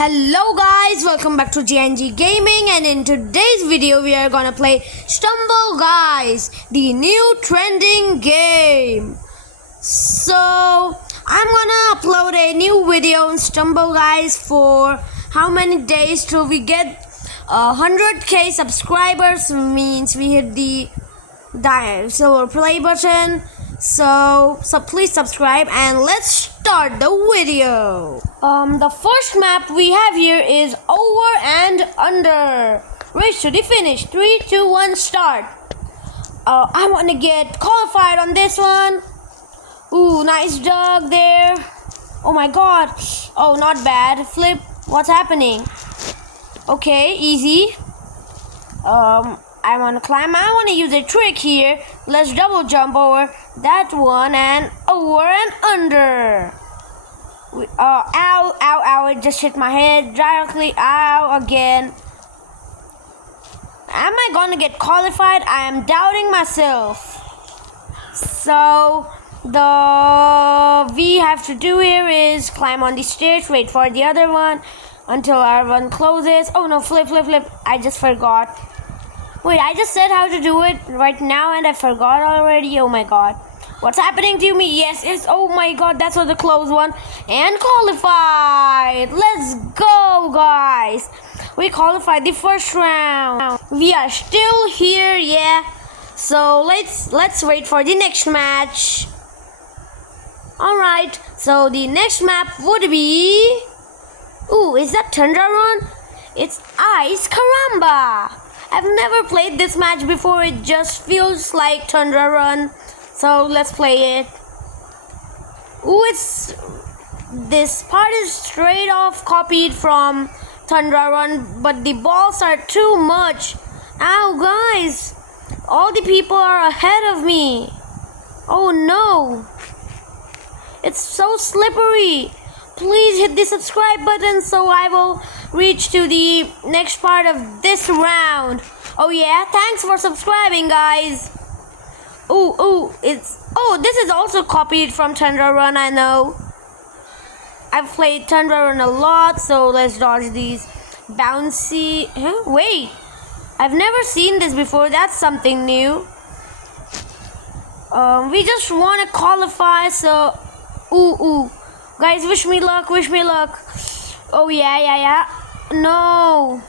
Hello guys, welcome back to GNG Gaming, and in today's video we are gonna play Stumble Guys, the new trending game. So I'm gonna upload a new video on Stumble Guys for how many days till we get 100k subscribers. Means we hit the silver play button. So please subscribe and let's start the video. The first map we have here is over and under. Race to the finish. 3, 2, 1, start. I want to get qualified on this one. Ooh, nice dog there. Oh my god. Oh, not bad. Flip. What's happening? Okay, easy. I want to climb. I want to use a trick here. Let's double jump over that one and over and under. Ow, ow, ow. It just hit my head directly. Ow, again. Am I going to get qualified? I am doubting myself. So, we have to do here is climb on the stairs, wait for the other one until our one closes. Oh no, flip. I just forgot. Wait, I just said how to do it right now and I forgot already. Oh my god. What's happening to me? Yes, it's... Oh my god, that's the close one. And qualified. Let's go, guys. We qualified the first round. We are still here, yeah. So let's wait for the next match. Alright, so the next map would be... Ooh, is that Tundra Run? It's Ice Caramba. I've never played this match before. It just feels like Tundra Run. So let's play it. Ooh, this part is straight off copied from Tundra Run, but the balls are too much. Ow, guys. All the people are ahead of me. Oh no. It's so slippery. Please hit the subscribe button so I will reach to the next part of this round. Oh yeah, thanks for subscribing, guys. Ooh, this is also copied from Tundra Run, I know. I've played Tundra Run a lot, so let's dodge these bouncy... Wait, I've never seen this before. That's something new. We just want to qualify, so... Ooh. Guys, wish me luck. Oh, yeah. No.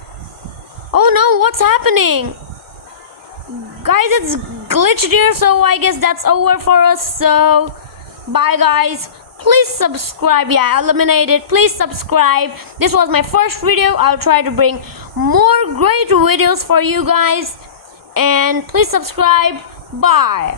Oh, no, what's happening? Guys, it's glitched here, so I guess that's over for us. So, bye, guys. Please subscribe. Yeah, eliminated. Please subscribe. This was my first video. I'll try to bring more great videos for you guys. And please subscribe. Bye.